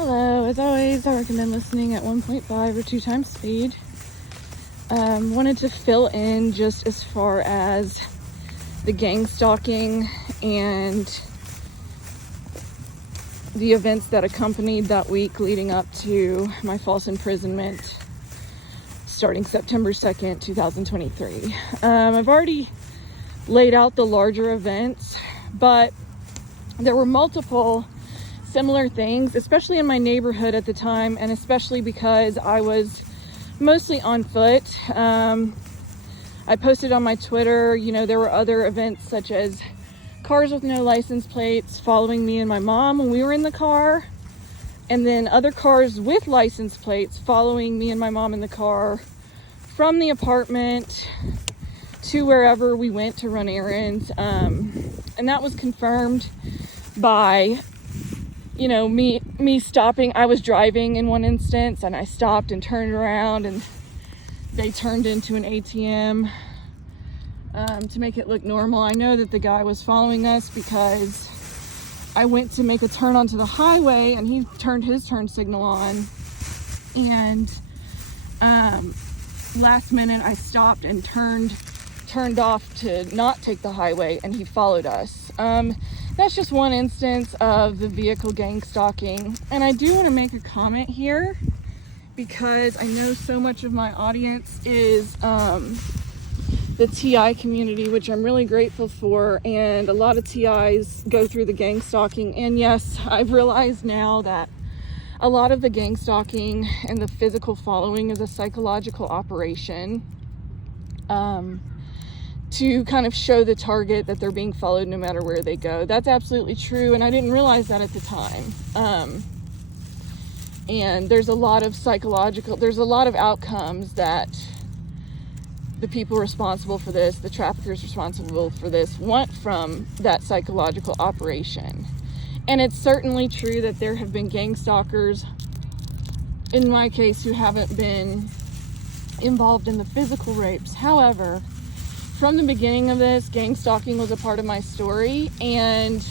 Hello, as always, I recommend listening at 1.5 or 2 times speed. Wanted to fill in just as far as the gang stalking and the events that accompanied that week leading up to my false imprisonment starting September 2nd, 2023. I've already laid out the larger events, but there were multiple similar things, especially in my neighborhood at the time, and especially because I was mostly on foot. I posted on my Twitter, there were other events such as cars with no license plates following me and my mom when we were in the car, and then other cars with license plates following me and my mom in the car from the apartment to wherever we went to run errands. And that was confirmed by me stopping. I was driving in one instance and I stopped and turned around and they turned into an ATM to make it look normal. I know that the guy was following us because I went to make a turn onto the highway and he turned his turn signal on, and last minute I stopped and turned off to not take the highway, and he followed us. That's just one instance of the vehicle gang stalking. And I do want to make a comment here because I know so much of my audience is the TI community, which I'm really grateful for. And a lot of TIs go through the gang stalking. And yes, I've realized now that a lot of the gang stalking and the physical following is a psychological operation. To kind of show the target that they're being followed no matter where they go. That's absolutely true, and I didn't realize that at the time. And there's a lot of outcomes that the people responsible for this, the traffickers responsible for this, want from that psychological operation. And it's certainly true that there have been gang stalkers, in my case, who haven't been involved in the physical rapes. However, from the beginning of this, gang stalking was a part of my story, and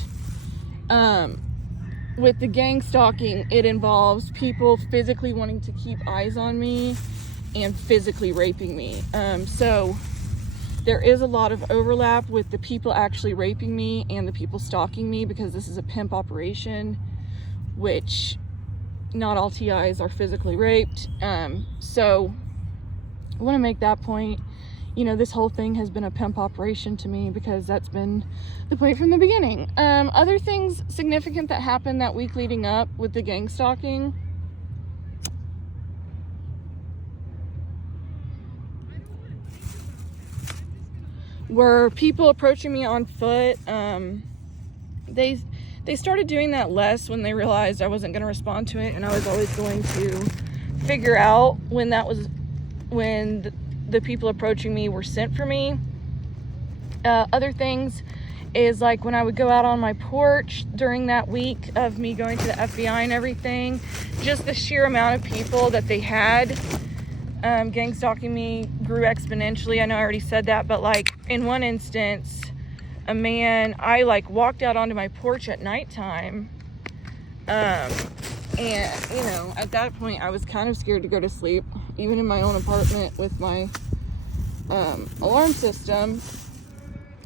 with the gang stalking, it involves people physically wanting to keep eyes on me and physically raping me. So there is a lot of overlap with the people actually raping me and the people stalking me, because this is a pimp operation, which not all TIs are physically raped. So I want to make that point. This whole thing has been a pimp operation to me, because that's been the point from the beginning. Other things significant that happened that week leading up with the gang stalking. Were people approaching me on foot. They started doing that less when they realized I wasn't going to respond to it, and I was always going to figure out when the people approaching me were sent for me. Other things is like when I would go out on my porch during that week of me going to the FBI and everything, just the sheer amount of people that they had gang stalking me grew exponentially. I know I already said that, but like in one instance, a man, I walked out onto my porch at nighttime, and at that point I was kind of scared to go to sleep, even in my own apartment with my alarm system.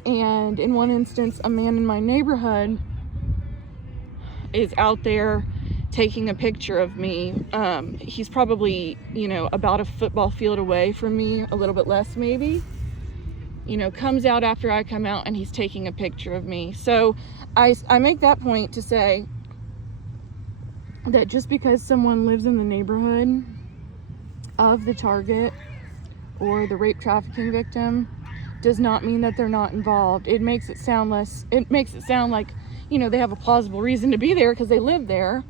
And in one instance, a man in my neighborhood is out there taking a picture of me. He's probably, about a football field away from me, a little bit less maybe, comes out after I come out and he's taking a picture of me. So I make that point to say that just because someone lives in the neighborhood of the target or the rape trafficking victim does not mean that they're not involved. It makes it sound like, they have a plausible reason to be there because they live there.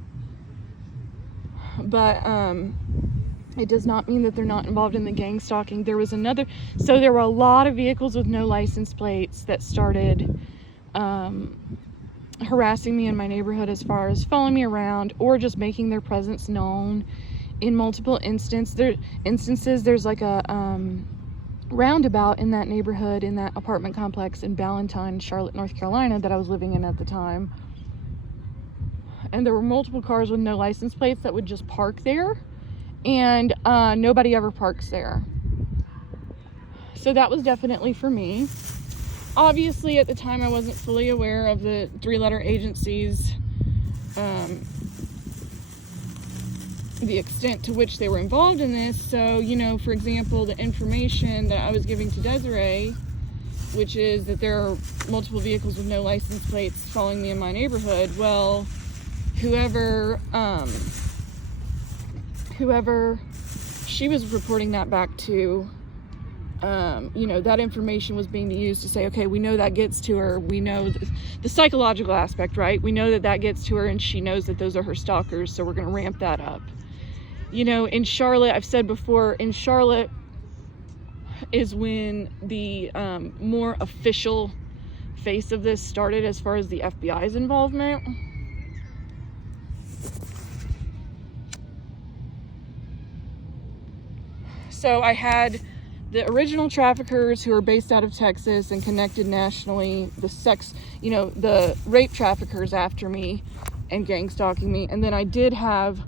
But it does not mean that they're not involved in the gang stalking. There were a lot of vehicles with no license plates that started harassing me in my neighborhood, as far as following me around or just making their presence known. In multiple instances, there's like a roundabout in that neighborhood, in that apartment complex in Ballantyne, Charlotte, North Carolina, that I was living in at the time. and there were multiple cars with no license plates that would just park there, and nobody ever parks there. So that was definitely for me. Obviously, at the time, I wasn't fully aware of the 3-letter agencies, the extent to which they were involved in this. So, you know, for example, the information that I was giving to Desiree, which is that there are multiple vehicles with no license plates following me in my neighborhood. Well, whoever she was reporting that back to, you know, that information was being used to say, okay, we know that gets to her. We know the psychological aspect, right? We know that gets to her, and she knows that those are her stalkers, so we're going to ramp that up. You know, in Charlotte, I've said before, in Charlotte is when the more official face of this started as far as the FBI's involvement. So I had the original traffickers who are based out of Texas and connected nationally, the rape traffickers after me and gang stalking me. And then I did have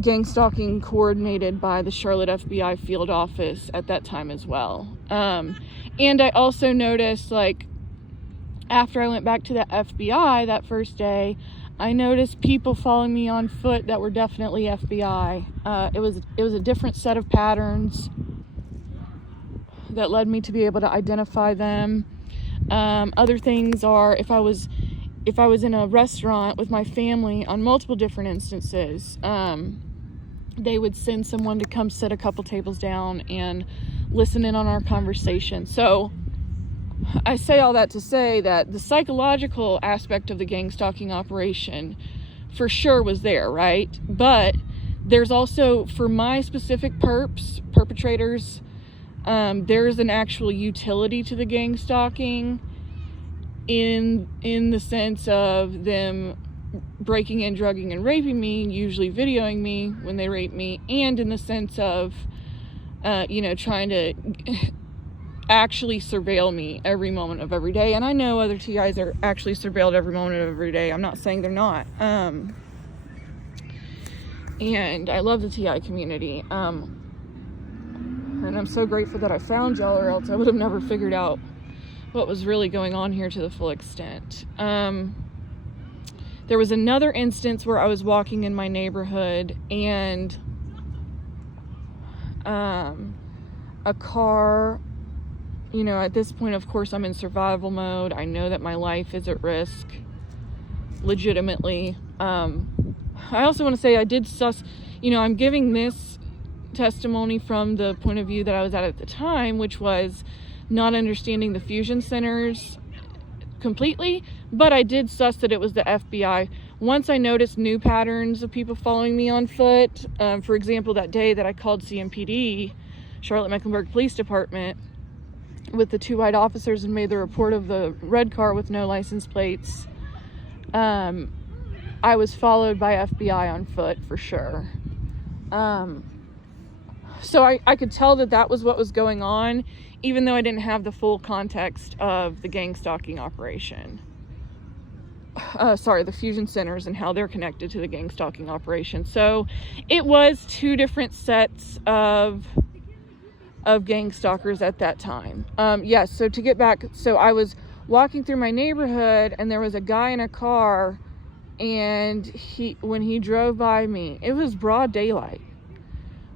gang stalking coordinated by the Charlotte FBI field office at that time as well. And I also noticed, like, after I went back to the FBI that first day, I noticed people following me on foot that were definitely FBI. It was a different set of patterns that led me to be able to identify them. Other things are, if I was in a restaurant with my family on multiple different instances, they would send someone to come sit a couple tables down and listen in on our conversation. So I say all that to say that the psychological aspect of the gang stalking operation for sure was there, right? But there's also, for my specific perpetrators, there's an actual utility to the gang stalking in the sense of them breaking in, drugging, and raping me, usually videoing me when they rape me, and in the sense of, trying to actually surveil me every moment of every day. And I know other TIs are actually surveilled every moment of every day. I'm not saying they're not. And I love the TI community. And I'm so grateful that I found y'all, or else I would have never figured out what was really going on here to the full extent. There was another instance where I was walking in my neighborhood, and a car, at this point, of course, I'm in survival mode. I know that my life is at risk, legitimately. I also want to say I did I'm giving this testimony from the point of view that I was at the time, which was not understanding the fusion centers completely, but I did suss that it was the FBI. Once I noticed new patterns of people following me on foot, for example, that day that I called CMPD, Charlotte-Mecklenburg Police Department, with the 2 white officers and made the report of the red car with no license plates, I was followed by FBI on foot for sure. So I could tell that was what was going on, even though I didn't have the full context of the gang stalking operation. The fusion centers and how they're connected to the gang stalking operation. So it was 2 different sets of gang stalkers at that time. Yes, so to get back, so I was walking through my neighborhood, and there was a guy in a car, and when he drove by me, it was broad daylight.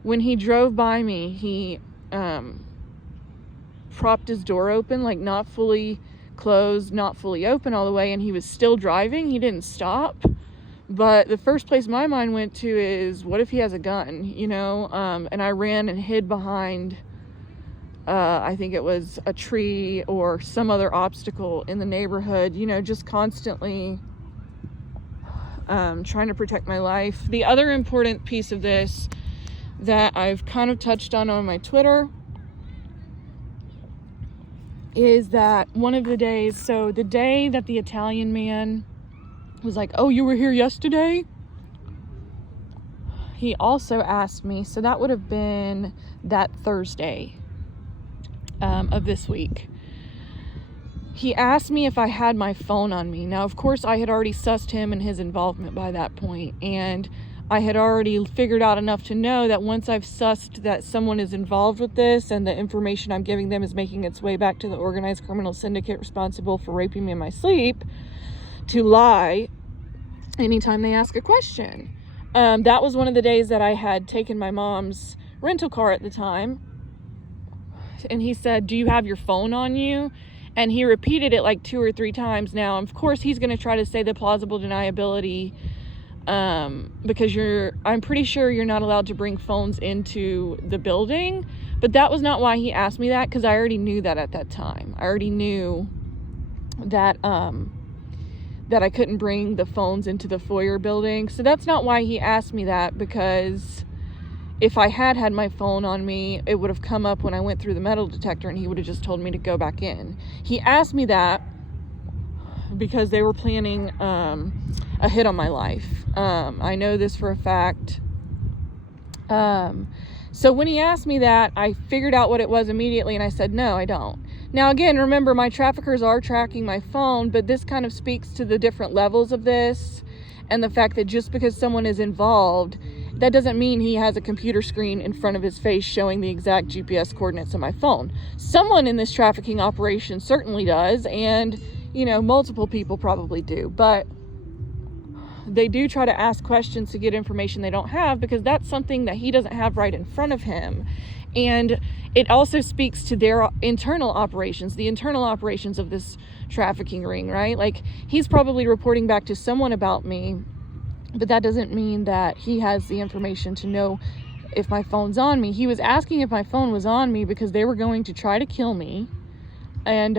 When he drove by me, he propped his door open, like not fully closed, not fully open all the way, and he was still driving. He didn't stop. But the first place my mind went to is, what if he has a gun, and I ran and hid behind, I think it was a tree or some other obstacle in the neighborhood, just constantly trying to protect my life. The other important piece of this that I've kind of touched on my Twitter is that one of the days, so the day that the Italian man was like, oh, you were here yesterday? He also asked me, so that would have been that Thursday of this week. he asked me if I had my phone on me. Now, of course, I had already sussed him and his involvement by that point, and I had already figured out enough to know that once I've sussed that someone is involved with this and the information I'm giving them is making its way back to the organized criminal syndicate responsible for raping me in my sleep, to lie anytime they ask a question. That was one of the days that I had taken my mom's rental car at the time, and he said, "Do you have your phone on you?" And he repeated it like 2 or 3 times. Now, of course, he's going to try to say the plausible deniability, because I'm pretty sure you're not allowed to bring phones into the building. But that was not why he asked me that, because I already knew that at that time. I already knew that that I couldn't bring the phones into the foyer building. So that's not why he asked me that, because if I had my phone on me, it would have come up when I went through the metal detector, and he would have just told me to go back in. He asked me that because they were planning a hit on my life. I know this for a fact. So when he asked me that, I figured out what it was immediately, and I said, no, I don't. Now, again, remember, my traffickers are tracking my phone, but this kind of speaks to the different levels of this, and the fact that just because someone is involved, that doesn't mean he has a computer screen in front of his face showing the exact GPS coordinates of my phone. Someone in this trafficking operation certainly does, and, you know, multiple people probably do, but they do try to ask questions to get information they don't have, because that's something that he doesn't have right in front of him. And it also speaks to their internal operations, the internal operations of this trafficking ring, right? Like, he's probably reporting back to someone about me, but that doesn't mean that he has the information to know if my phone's on me. He was asking if my phone was on me because they were going to try to kill me, and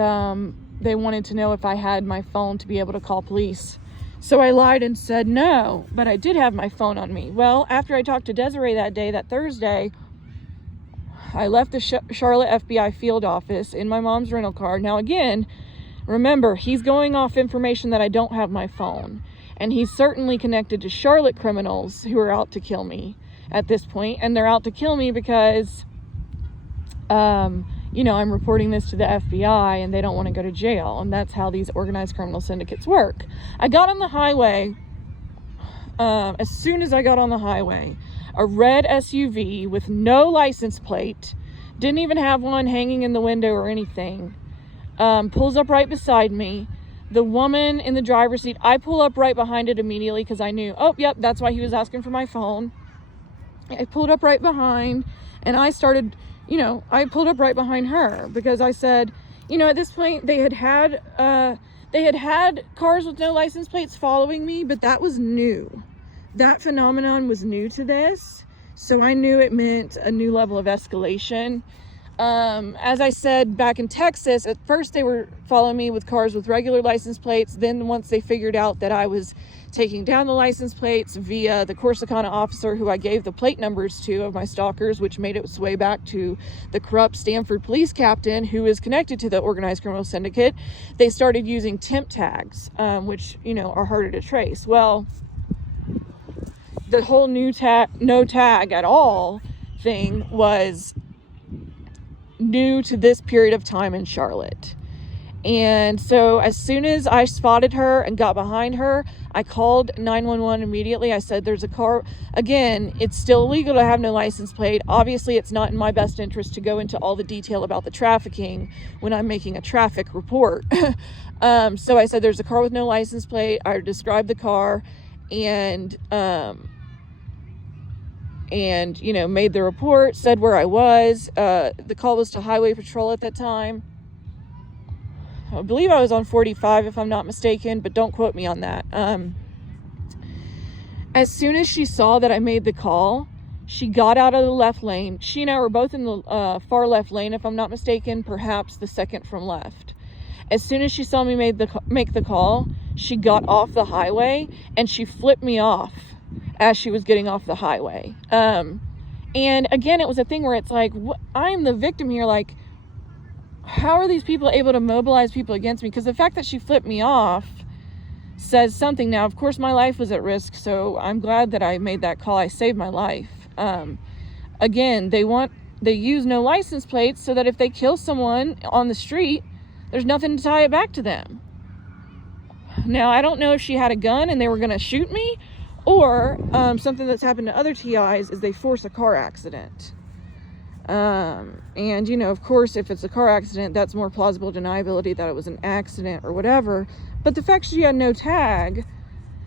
they wanted to know if I had my phone to be able to call police. So I lied and said no, but I did have my phone on me. Well, after I talked to Desiree that day, that Thursday, I left the Charlotte FBI field office in my mom's rental car. Now, again, remember, he's going off information that I don't have my phone. And he's certainly connected to Charlotte criminals who are out to kill me at this point. And they're out to kill me because, you know, I'm reporting this to the FBI and they don't want to go to jail. And that's how these organized criminal syndicates work. I got on the highway. As soon as I got on the highway, a red SUV with no license plate, didn't even have one hanging in the window or anything, pulls up right beside me. The woman in the driver's seat, I pull up right behind it immediately because I knew, oh, yep, that's why he was asking for my phone. I pulled up right behind, and I started, you know, I pulled up right behind her because I said, you know, at this point they had had cars with no license plates following me, but that was new. That phenomenon was new to this, so I knew it meant a new level of escalation. As I said, back in Texas, at first they were following me with cars with regular license plates. Then once they figured out that I was taking down the license plates via the Corsicana officer who I gave the plate numbers to of my stalkers, which made its way back to the corrupt Stanford police captain who is connected to the organized criminal syndicate, they started using temp tags, which, you know, are harder to trace. Well, the whole no tag at all thing was new to this period of time in Charlotte. And so as soon as I spotted her and got behind her, I called 911 immediately. I said, there's a car. Again, it's still illegal to have no license plate. Obviously, it's not in my best interest to go into all the detail about the trafficking when I'm making a traffic report. So I said, there's a car with no license plate. I described the car and you know, made the report, said where I was. The call was to Highway Patrol at that time. I believe I was on 45 if I'm not mistaken, but don't quote me on that. As soon as she saw that I made the call, she got out of the left lane. She and I were both in the far left lane, if I'm not mistaken, perhaps the second from left. As soon as she saw me make the call, she got off the highway and she flipped me off as she was getting off the highway. And again, it was a thing where it's like, I'm the victim here. Like, how are these people able to mobilize people against me? Because the fact that she flipped me off says something. Now, of course, my life was at risk, so I'm glad that I made that call. I saved my life. Again, they use no license plates so that if they kill someone on the street, There's nothing to tie it back to them. Now, I don't know if she had a gun and they were going to shoot me, or something that's happened to other TIs is they force a car accident. And, you know, of course, if it's a car accident, that's more plausible deniability that it was an accident or whatever. But the fact she had no tag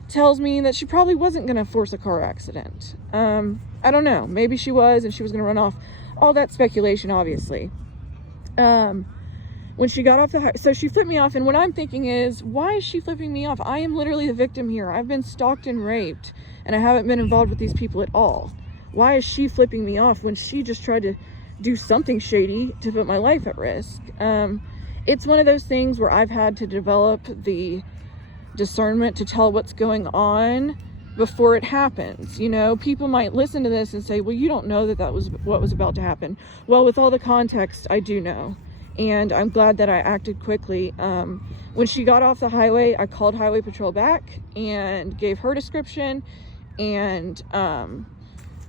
tells me that she probably wasn't going to force a car accident. I don't know. Maybe she was, and she was going to run off. All that speculation, obviously. When she got off the so she flipped me off, and what I'm thinking is, why is she flipping me off? I am literally the victim here. I've been stalked and raped, and I haven't been involved with these people at all. Why is she flipping me off when she just tried to do something shady to put my life at risk? It's one of those things where I've had to develop the discernment to tell what's going on before it happens. You know, people might listen to this and say, well, you don't know that that was what was about to happen. Well, with all the context, I do know. And I'm glad that I acted quickly. When she got off the highway, I called Highway Patrol back and gave her description and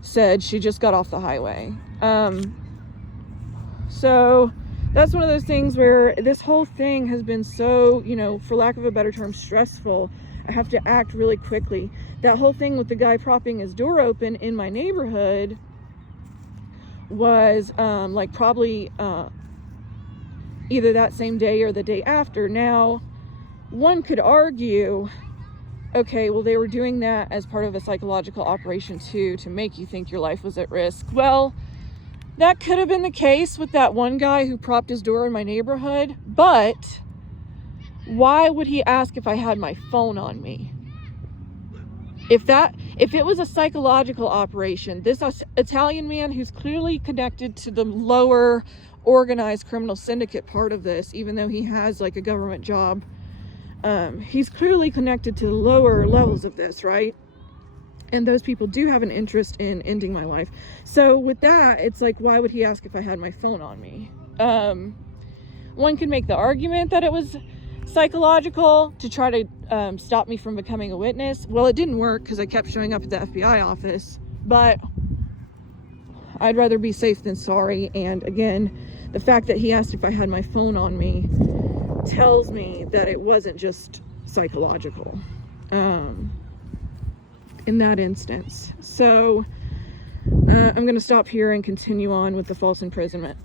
said she just got off the highway. So that's one of those things where this whole thing has been so, you know, for lack of a better term, stressful. I have to act really quickly. That whole thing with the guy propping his door open in my neighborhood was like probably either that same day or the day after. Now, one could argue, okay, well, they were doing that as part of a psychological operation too, to make you think your life was at risk. Well, that could have been the case with that one guy who propped his door in my neighborhood, but why would he ask if I had my phone on me? If it was a psychological operation, this Italian man who's clearly connected to the lower organized criminal syndicate part of this, even though he has like a government job, he's clearly connected to the lower levels of this, right? And those people do have an interest in ending my life. So with that, it's like, why would he ask if I had my phone on me? One could make the argument that it was psychological to try to stop me from becoming a witness. Well, it didn't work because I kept showing up at the FBI office, but I'd rather be safe than sorry. And again, the fact that he asked if I had my phone on me tells me that it wasn't just psychological in that instance. So I'm going to stop here and continue on with the false imprisonment.